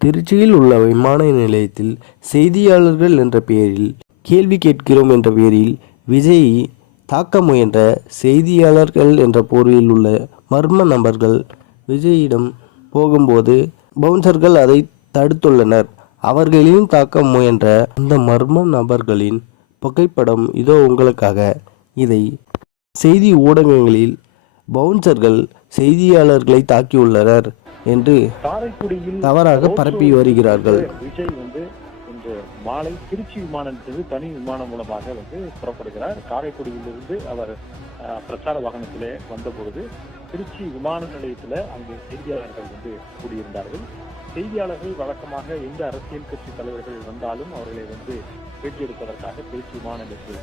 திருச்சியில் உள்ள விமான நிலையத்தில் செய்தியாளர்கள் என்ற பெயரில் கேள்வி கேட்கிறோம் என்ற பெயரில் விஜய் தாக்க முயன்ற செய்தியாளர்கள் என்ற போர்வையில் உள்ள மர்ம நபர்கள் விஜயிடம் போகும்போது பவுன்சர்கள் அதை தடுத்துள்ளனர். அவர்களையும் தாக்க முயன்ற அந்த மர்ம நபர்களின் புகைப்படம் இதோ உங்களுக்காக. இதை செய்தி ஊடகங்களில் பவுன்சர்கள் செய்தியாளர்களை தாக்கியுள்ளனர் என்று தவறாக பரப்பி வருகிறார்கள். விஜய் இன்று மாலை திருச்சி விமான நிலையத்தில் தனி விமானம் மூலமாக புறப்படுகிறார். காரைக்குடியிலிருந்து அவர் பிரச்சார வாகனத்திலே வந்த பொழுது திருச்சி விமான நிலையத்தில் அங்கு செய்தியாளர்கள் கூடியிருந்தார்கள். செய்தியாளர்கள் வழக்கமாக எந்த அரசியல் கட்சி தலைவர்கள் வந்தாலும் அவர்களை பேட்டி எடுப்பதற்காக திருச்சி விமான நிலையத்தில்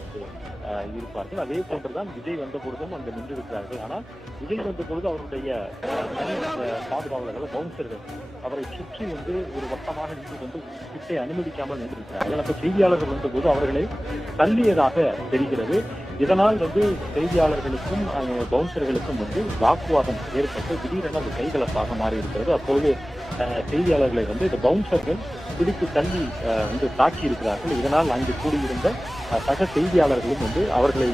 இருப்பார்கள். அதே போன்றுதான் விஜய் வந்த பொழுதும் அங்கு நின்றிருக்கிறார்கள். ஆனால் விஜய் வந்த பொழுது அவருடைய பாதுகாவலர்கள் பவுன்சர்கள் அவரை சுற்றி ஒரு வட்டமாக நின்று கிட்டே அனுமதிக்காமல் நின்றிருக்கிறார்கள். அப்ப செய்தியாளர்கள் வந்தபோது அவர்களை தள்ளியதாக தெரிகிறது. இதனால் செய்தியாளர்களுக்கும் பவுன்சர்களுக்கும் வாக்குவாதம் ஏற்பட்டு திடீரென அது கைகலப்பாக மாறி இருக்கிறது. அப்போது செய்தியாளர்களை இந்த பவுன்சர்கள் பிடித்து தள்ளி தாக்கி இருக்கிறார்கள். இதனால் அங்கு கூடியிருந்த சக செய்தியாளர்களும் அவர்களை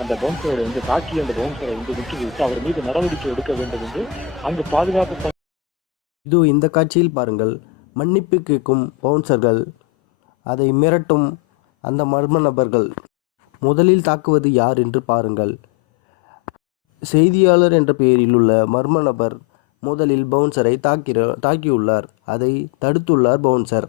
அந்த பவுன்சரை தாக்கி அந்த பவுன்சரை விட்டு அவர் மீது நடவடிக்கை எடுக்க வேண்டும் என்று அங்கு பாதுகாப்பு. இதோ இந்த காட்சியில் பாருங்கள். மன்னிப்பு கேட்கும் பவுன்சர்கள், அதை மிரட்டும் அந்த மர்ம நபர்கள். முதலில் தாக்குவது யார் என்று பாருங்கள். செய்தியாளர் என்ற பெயரில் உள்ள மர்ம நபர் முதலில் பவுன்சரை தாக்கியுள்ளார். அதை தடுத்துள்ளார் பவுன்சர்.